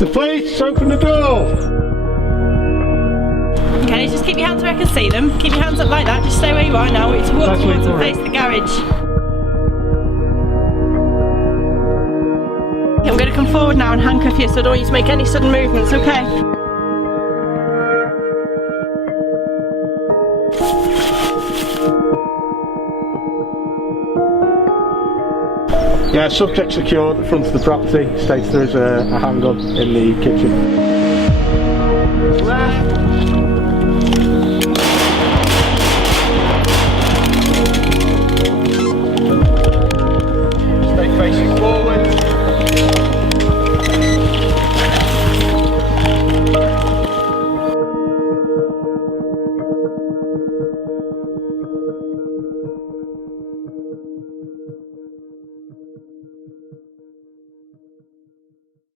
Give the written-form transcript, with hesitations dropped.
The police, open the door! Okay, just keep your hands where I can see them. Keep your hands up like that, just stay where you are now. It's walk towards and face the garage. Okay, I'm going to come forward now and handcuff you, so I don't want you to make any sudden movements, okay? Yeah, subject secured at the front of the property. States there is a handgun in the kitchen.